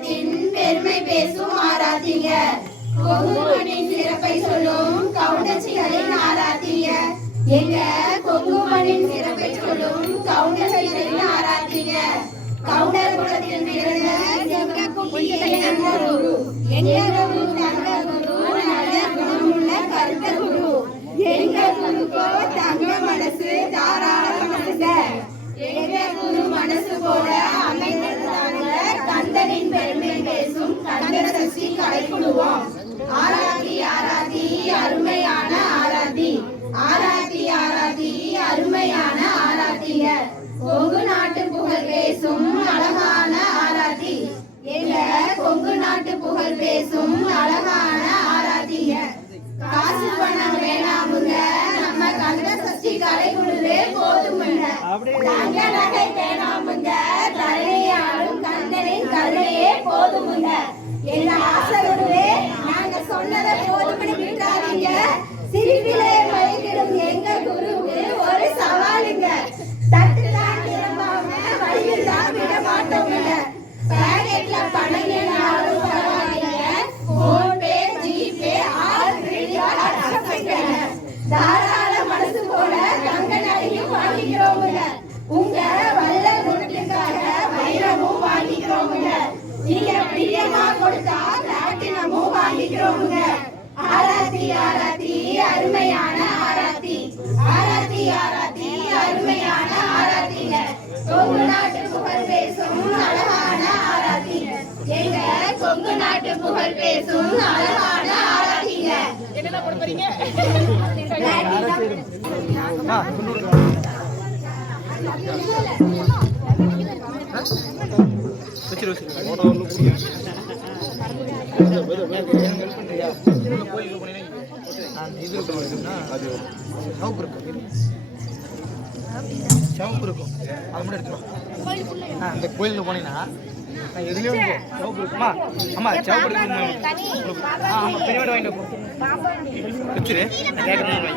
தேசத்தின் பெருமை பேசும் ஆராதிங்க கொங்குமணின் சிறப்பை சொல்லும் கவுண்டச்சிகளின் ஆராதிங்க எங்க கொங்குமணின் சிறப்பை சொல்லும் கவுண்டச்சிகளின் ஆராதிங்க கவுண்டர் குலத்தில் பிறந்த எங்க குரு எங்க குரு சஷ்டி கலைக்குழுவோம் ஆராதி ஆராதி அருமையான ஆராதி ஆராதி ஆராதி அருமையான ஆராதிங்க கொங்கு நாட்டு புகழ் பேசும் அழகான ஆராதி எங்க கொங்கு நாட்டு புகழ் பேசும் அழகான ஆராதிங்க காசு பணம் வேணாமுங்க நம்ம கந்த சஷ்டி கலைக்குழுவே தங்க நகை வேணாமுங்க போல தங்க நகையும் வாங்கிக்கிறோமுங்க. உங்க வல்ல குணத்துக்காக வைரமும் வாங்கிக்கிறோமுங்க. நீங்க பிரியமா கொடுத்தா பிளாட்டினமும் வாங்கிக்கிறோமுங்க. ஆராத்தி ஆராத்தி அருமையான ஆராத்தி. ஆராத்தி ஆராத்தி அருமையான ஆராத்திங்க. கொங்கு நாட்டு புகழ் பேசும் அழகான ஆராத்தி. எங்க கொங்கு நாட்டு புகழ் பேசும் அழகான ஆராத்திங்க. இது இருக்கும் அது சவுப்பு இருக்கும் சவுப்பு இருக்கும் அது மட்டும் எடுத்துரும் ஆ அந்த கோயிலுக்கு போனீங்கன்னா நான் எதுலேயும். சவுப்பு இருக்குமா அம்மா சவுப்பு இருக்கு ஆ ஆமாம் பெரிய வாங்கிட்டு போ வச்சிரு. கேட்குறேன்